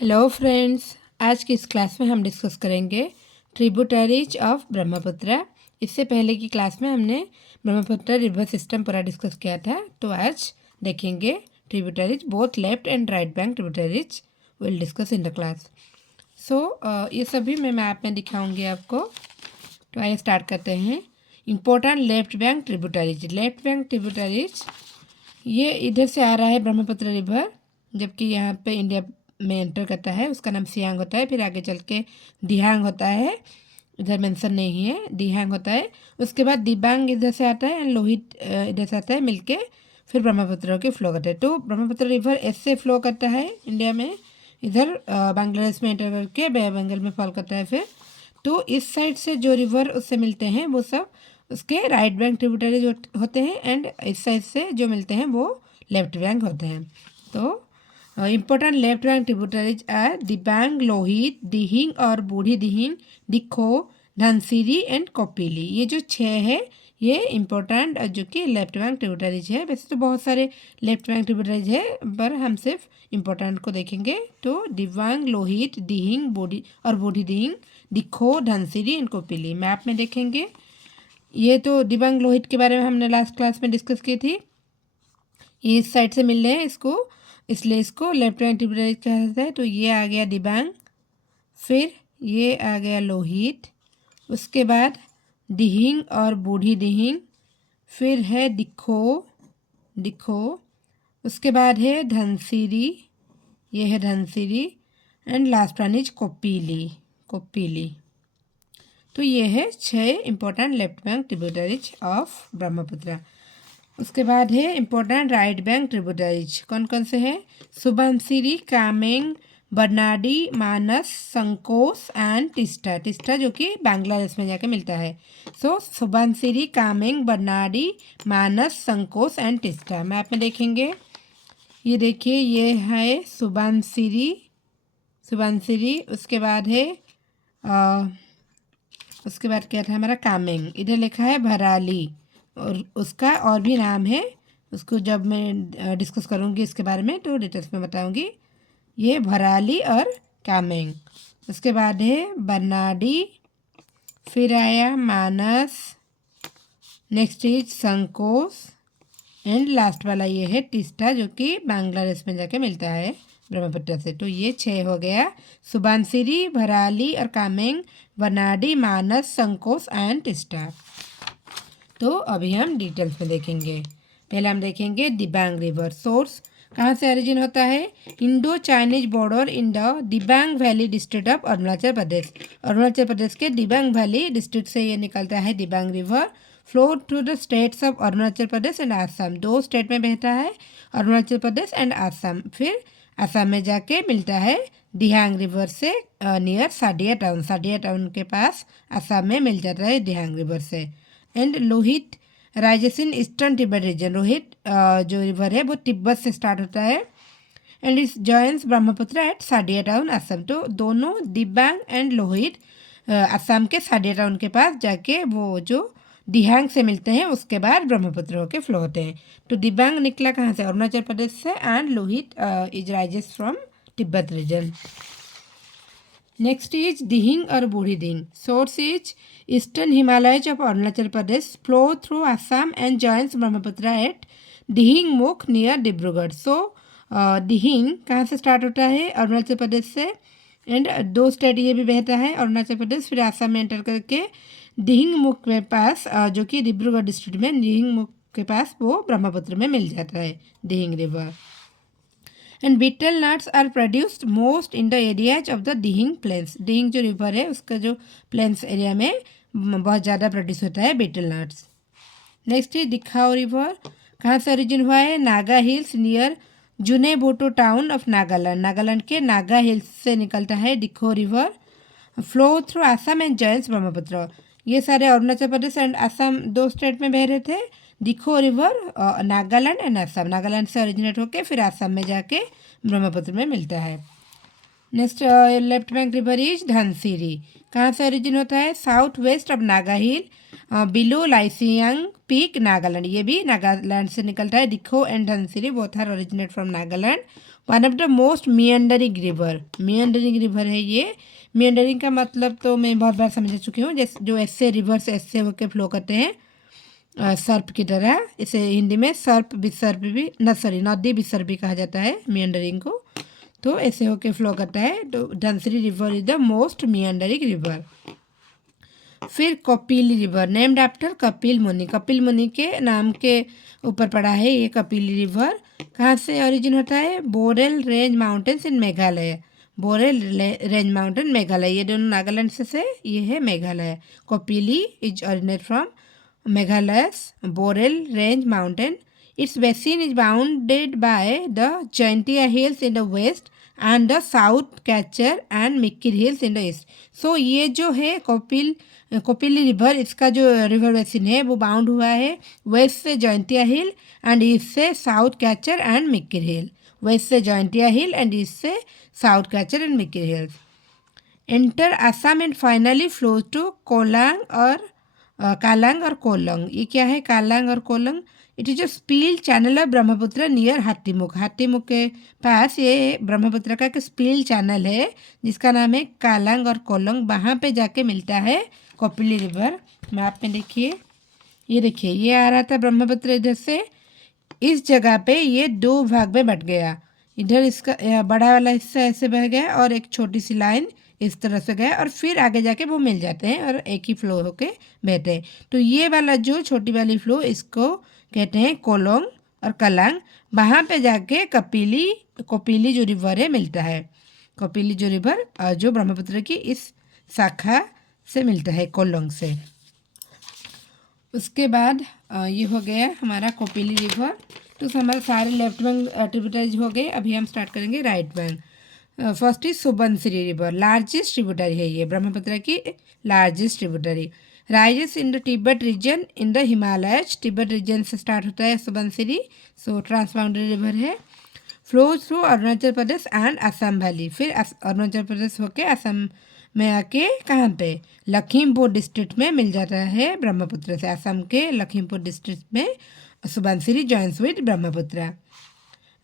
Hello friends, आज की इस क्लास में हम डिस्कस करेंगे ट्रिब्यूटरीज ऑफ ब्रह्मपुत्र। इससे पहले की क्लास में हमने ब्रह्मपुत्र रिवर सिस्टम पूरा डिस्कस किया था। तो आज देखेंगे tributaries, both left and right bank tributaries will discuss in the class. So ये सभी मैं मैप में दिखाऊंगी आपको। तो आइए स्टार्ट करते हैं। Important left bank tributaries. Left bank tributaries ये इधर से आ रहा है ब्रह्मपुत्र रिवर, जबकि यहाँ पे इंडिया में एंटर करता है, उसका नाम सियांग होता है। फिर आगे चल के दिहांग होता है, इधर मेंशन नहीं है, दिहांग होता है। उसके बाद दिबांग इधर से आता है एंड लोहित इधर से आता है, मिलके फिर ब्रह्मपुत्र के फ्लो करते हैं। तो ब्रह्मपुत्र रिवर ऐसे फ्लो करता है इंडिया में, इधर बांग्लादेश में एंटर करके बे ऑफ बंगाल में फॉल करता है। फिर तो इस साइड से जो रिवर उससे मिलते हैं वो सब उसके राइट बैंक ट्रिब्यूटरीज होते हैं, एंड इस साइड से जो मिलते हैं वो लेफ्ट बैंक होते हैं। तो important left bank tributaries are Dibang, Lohit, Dihing और बूढ़ी दिहिंग, दिखो, धनसिरी एंड कोपिली। ये जो छः है ये इम्पोर्टेंट जो कि लेफ्ट बैंक ट्रिब्यूटरीज है। वैसे तो बहुत सारे लेफ्ट बैंक ट्रिब्यूटरीज है, पर हम सिर्फ इम्पोर्टेंट को देखेंगे। तो दिबांग, लोहित, दिहिंग, बूढ़ी दिहिंग, दिखो, धनसिरी एंड कोपिली। मैप में देखेंगे। ये तो दिबांग लोहित के बारे में हमने लास्ट क्लास में डिस्कस की थी। ये इस साइड से मिल रहे हैं इसको, इसलिए इसको लेफ्ट हैंड ट्रिब्यूटरीज कहा जाता है। तो ये आ गया दिबांग, फिर ये आ गया लोहित, उसके बाद दिहिंग और बूढ़ी दिहिंग, फिर है दिखो, उसके बाद है धनसिरी, ये है Dhansiri, and last one is Kopili. तो ये है 6 important left bank tributaries of Brahmaputra. उसके बाद है इम्पोर्टेंट राइट बैंक ट्रिब्यूटरीज। कौन कौन से हैं? सुबनसिरी, कामेंग, बरनाडी, मानस, संकोस एंड टिस्टा। टिस्टा जो कि बांग्लादेश में जाके मिलता है। सो सुबनसिरी, कामेंग, बरनाडी, मानस, संकोस एंड टिस्टा। मैप में देखेंगे। ये देखिए, ये है सुबनसिरी। उसके बाद है उसके बाद क्या था हमारा? कामेंग। इधर लिखा है भराली, और उसका और भी नाम है, उसको जब मैं डिस्कस करूँगी इसके बारे में तो डिटेल्स में बताऊँगी। ये भराली और कामेंग। उसके बाद है बरनाडी, फिर आया मानस, नेक्स्ट इज संकोस, एंड लास्ट वाला ये है टिस्टा जो कि बांग्लादेश में जाके मिलता है ब्रह्मपुत्र से। तो ये 6 हो गया: सुबनसिरी, भराली और कामेंग, बरनाडी, मानस, संकोस एंड टिस्टा। तो अभी हम डिटेल्स में देखेंगे। पहले हम देखेंगे दिबांग रिवर सोर्स। कहाँ से ओरिजिन होता है? Indo Chinese border in the Dibang valley district of Arunachal Pradesh. Arunachal Pradesh के दिबांग वैली डिस्ट्रिक्ट से ये निकलता है Dibang river. Flow through the states of Arunachal Pradesh and Assam. 2 state में बहता है, अरुणाचल प्रदेश एंड आसाम। फिर आसाम में जाके मिलता है दिहांग रिवर से नियर साडिया टाउन के पास आसाम में मिल जाता है दिहांग रिवर से। And Lohit rises in eastern Tibet region. Lohit जो रिवर है वो तिब्बत से स्टार्ट होता है, and it joins Brahmaputra at Sadiya town Assam. तो दोनों दिबांग एंड लोहित आसाम के साडिया टाउन के पास जाके वो जो दिहांग से मिलते हैं, उसके बाद ब्रह्मपुत्र होके फ्लो होते हैं। तो दिबांग निकला कहाँ से? अरुणाचल प्रदेश से, and Lohit is rises from Tibet region. Next is Dihing और Burhi Dihing. Source is eastern Himalayas of Arunachal Pradesh, flow through Assam and joins Brahmaputra at Dihing Mukh near Dibrugarh. सो दिहिंग कहाँ से स्टार्ट होता है? अरुणाचल प्रदेश से, एंड 2 स्टेट ये भी बहता है, अरुणाचल प्रदेश फिर आसाम में एंटर करके दिहिंग मुख के पास जो कि डिब्रूगढ़ डिस्ट्रिक्ट में दिहिंग मुख के पास वो ब्रह्मपुत्र में मिल जाता है Dihing river. And betel nuts are produced most in the areas of the Dihing plains. Dihing जो रिवर है उसका जो प्लेन्स एरिया में बहुत ज़्यादा प्रोड्यूस होता है बीटल नट्स। नेक्स्ट है दिखाओ रिवर। कहाँ से ओरिजिन हुआ है? Naga hills near Zunheboto town of Nagaland. Nagaland के नागा हिल्स से निकलता है Dikhow river. Flow through Assam and joins Brahmaputra. ये सारे अरुणाचल प्रदेश एंड आसाम 2 स्टेट में बह रहे थे। दिखो रिवर नागालैंड एंड आसाम, नागालैंड से ओरिजिनेट होके फिर आसाम में जाके ब्रह्मपुत्र में मिलता है। Next left bank river is Dhansiri. कहाँ से ओरिजिन होता है? South west of Naga hill, below Laisiang peak, Nagaland. ये भी नागालैंड से निकलता है। Dikhow and Dhansiri both are originate from Nagaland. One of the most meandering river, meandering river है ये। मियंडरिंग का मतलब तो मैं बहुत बार समझ चुकी हूँ, जैसे जो ऐसे रिवर्स ऐसे होकर फ्लो करते हैं सर्प की तरह, इसे हिंदी में सर्प विसर्प भी नदी विसर्प भी कहा जाता है मियंडरिंग को। तो ऐसे होके फ्लो करता है। तो Dhansiri river is the most meandering river. फिर Kopili river named after Kapil Muni, Kapil मुनि के नाम के ऊपर पड़ा है ये कपिली रिवर। कहाँ से ओरिजिन होता है? Borail range mountains in Meghalaya, Borail range mountain Meghalaya, ये दोनों नागालैंड से ये है Meghalaya. Kopili is originate from Meghalay's Borel Range mountain. Its basin is bounded by the Jaintia Hills in the west and the South Catcher and Mikkir Hills in the east. So ये जो है Kapili river, इसका जो रिवर बेसिन है वो bound हुआ है west से जॉइंटिया हिल एंड ईस्ट से south Cachar and Mikir hill, west से जॉइंटिया हिल एंड ईस्ट से south Cachar and Mikir hills. Enter Assam and finally flows to Kolong और कालांग और कोलंग। ये क्या है कालांग और Kolong? It is a spill channel of Brahmaputra near Hathimukh, Hathimukh के पास ये ब्रह्मपुत्र का एक स्पील चैनल है जिसका नाम है कालांग और कोलंग। वहाँ पे जाके मिलता है कपिली रिवर। मैप में देखिए, ये देखिए ये आ रहा था ब्रह्मपुत्र इधर से, इस जगह पे ये दो भाग में बट गया, इधर इसका बड़ा वाला हिस्सा ऐसे बह गया और एक छोटी सी लाइन इस तरह से गया और फिर आगे जाके वो मिल जाते हैं और एक ही फ्लो होके बहते हैं। तो ये वाला जो छोटी वाली फ्लो इसको कहते हैं कोलोंग और कलांग। वहाँ पे जाके कपिली जो रिवर है मिलता है, कपिली जो रिवर जो ब्रह्मपुत्र की इस शाखा से मिलता है कोलोंग से। उसके बाद ये हो गया हमारा कपिली रिवर। तो हमारे सारे लेफ्ट बैंक ट्रिब्यूटरीज हो गए। अभी हम स्टार्ट करेंगे right bank. First is Subansiri river, largest tributary है ये ब्रह्मपुत्र की, largest tributary. Rises in the Tibet region in the Himalayas, Tibet region से स्टार्ट होता है सुबनसिरी, सो ट्रांसबाउंडरी रिवर है। Flows through Arunachal Pradesh and Assam valley, फिर अरुणाचल प्रदेश होके असम में आके कहाँ पे लखीमपुर डिस्ट्रिक्ट में मिल जाता है ब्रह्मपुत्र से। असम के लखीमपुर डिस्ट्रिक्ट में Subansiri joins with Brahmaputra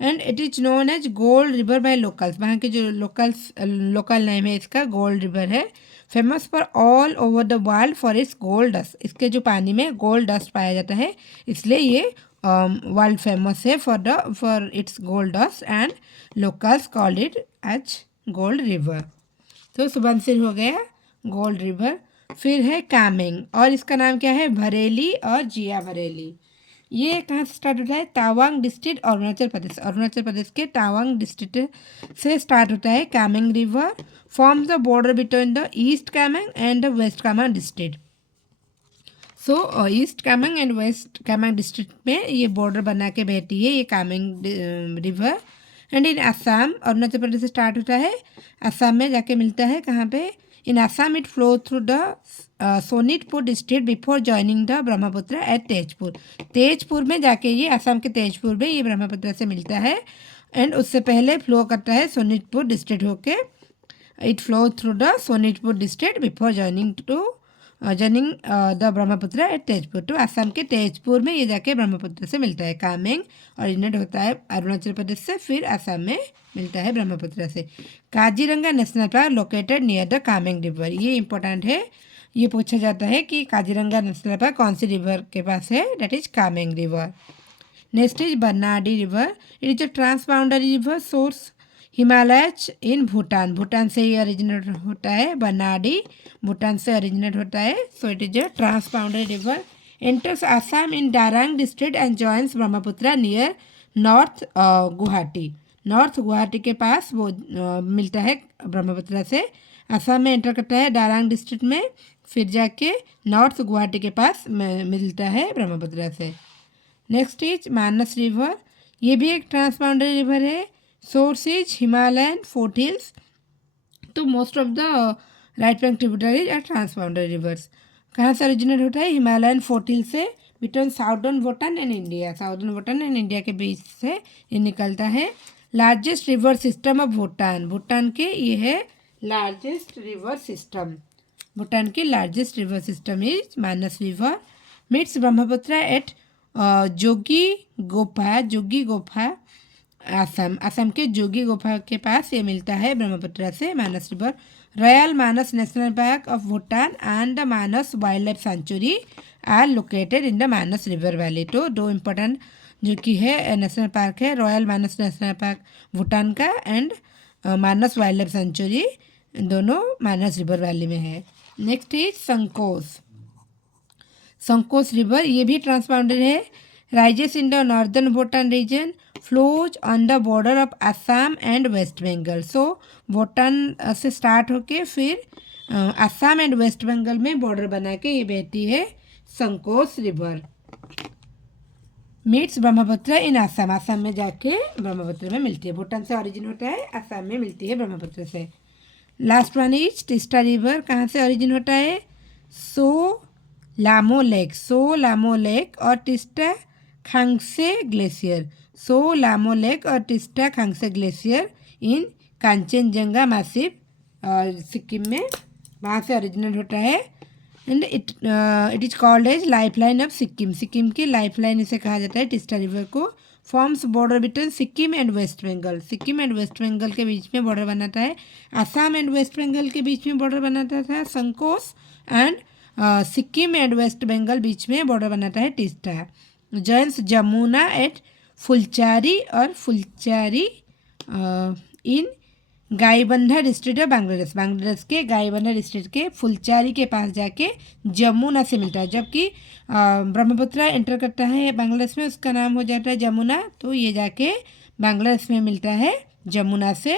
and it is known as gold river by locals, वहाँ के जो लोकल नेम है इसका गोल्ड रिवर है। Famous for all over the world for its gold dust, इसके जो पानी में गोल्ड डस्ट पाया जाता है इसलिए ये वर्ल्ड फेमस है for its gold dust and locals called it as gold river. तो सुबनसिरी हो गया गोल्ड रिवर। फिर है कामेंग और इसका नाम क्या है? भरेली और जिया भरेली। ये कहाँ से स्टार्ट होता है? तवांग डिस्ट्रिक्ट अरुणाचल प्रदेश, अरुणाचल प्रदेश के तवांग डिस्ट्रिक्ट से स्टार्ट होता है। Kameng river forms the border between the east Kameng and the west Kameng district. So east Kameng and west Kameng district में ये बॉर्डर बना के बहती है ये Kameng river. And in Assam, Arunachal Pradesh से स्टार्ट होता है, असम में जाके मिलता है कहाँ पे? In Assam it flow through the Sonitpur district before joining the Brahmaputra at Tezpur, Tezpur में जाके ये असम के तेजपुर में ये ब्रह्मपुत्र से मिलता है एंड उससे पहले फ्लो करता है सोनितपुर डिस्ट्रिक्ट होके। It flow through the Sonitpur district before joining the Brahmaputra at Tezpur. तो असम के तेजपुर में ये जाके ब्रह्मपुत्र से मिलता है। कामेंग ओरिजिनेट होता है अरुणाचल प्रदेश से, फिर असम में मिलता है ब्रह्मपुत्र से। Kaziranga national park located near the Kameng river, ये इंपॉर्टेंट है, ये पूछा जाता है कि काजीरंगा नेशनल पार्क कौन सी रिवर के पास है? That is Kameng river. Next is Barnadi river, it is a transboundary river source Himalayas in Bhutan, Bhutan से ही ओरिजिनेट होता है। बरनाडी भूटान से ओरिजिनेट होता है, so it is a transboundary river. Enters Assam in Darrang district and joins Brahmaputra near north Guwahati, north Guwahati के पास वो मिलता है ब्रह्मपुत्र से। असम में एंटर करता है डारांग डिस्ट्रिक्ट में, फिर जाके नॉर्थ गुवाहाटी के पास मिलता है ब्रह्मपुत्र से। नेक्स्ट इज मानस रिवर, ये भी एक ट्रांसबाउंडरी रिवर है। सोर्स इज हिमालयन फोर्टहिल्स, तो most of the right bank tributaries are transboundary rivers. कहाँ से ओरिजिनेट होता है? हिमालयन फोर्टहिल से between southern Bhutan and India, southern Bhutan and India के बीच से ये निकलता है। Largest river system of Bhutan, Bhutan के ये है लार्जेस्ट रिवर सिस्टम, भूटान की largest river system is Manas river. Meets Brahmaputra at Jogighopa Assam, Assam के जोगी गुफा के पास ये मिलता है ब्रह्मपुत्र से Manas river. Royal Manas national park of Bhutan and the Manas wildlife sanctuary are located in the Manas river valley. तो दो इम्पोर्टेंट जो कि है नेशनल पार्क है, royal Manas national park Bhutan का and Manas wildlife sanctuary, दोनों मानस रिवर वैली में है। Next is Sankosh. Sankosh river ये भी ट्रांसबाउंडरी है, rises in the northern Bhutan region, flows on the border of Assam and waste Bengal. So Bhutan से स्टार्ट होके फिर असम एंड वेस्ट बंगाल में बॉर्डर बना के ये बहती है संकोस रिवर। मीट्स ब्रह्मपुत्र इन असम, असम में जाके ब्रह्मपुत्र में मिलती है। भूटान से ओरिजिन होता है, असम में मिलती है ब्रह्मपुत्र से। Last one is Teesta river, कहाँ से ओरिजिन होता है? सोलामो लेक और टिस्टा खांगसे ग्लेशियर। सोलामो लेक और Teesta Khangse glacier in Kanchenjunga massif और सिक्किम में, वहाँ से ओरिजिनेट होता है। And it is called as life line of Sikkim, Sikkim की लाइफ लाइन इसे कहा जाता है टिस्टा रिवर को। Forms border between Sikkim and waste Bengal, Sikkim and waste Bengal के बीच में बॉर्डर बनाता है। असम एंड वेस्ट बंगाल के बीच में बॉर्डर बनाता था Sankosh, and Sikkim and waste Bengal बीच में बॉर्डर बनाता है टिस्टा। जॉइंस जमुना एट फुलचारी और Fulchari in Gaibandha district of Bangladesh, Bangladesh के गाईबंधा डिस्ट्रिक्ट के फुलचारी के पास जाके जमुना से मिलता है। जबकि ब्रह्मपुत्र एंटर करता है बांग्लादेश में, उसका नाम हो जाता है जमुना, तो ये जाके बांग्लादेश में मिलता है जमुना से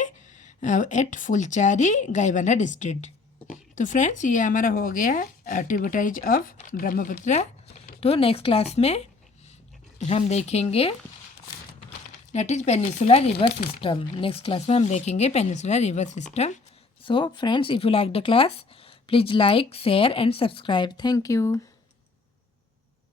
एट फुलचारी गाईबंधा डिस्ट्रिक्ट। तो फ्रेंड्स ये हमारा हो गया ट्रिब्यूटरीज ऑफ ब्रह्मपुत्र। तो नेक्स्ट क्लास में हम देखेंगे that is peninsular river system. Next class में हम देखेंगे peninsular river system. So friends, if you like the class, please like, share and subscribe. Thank you.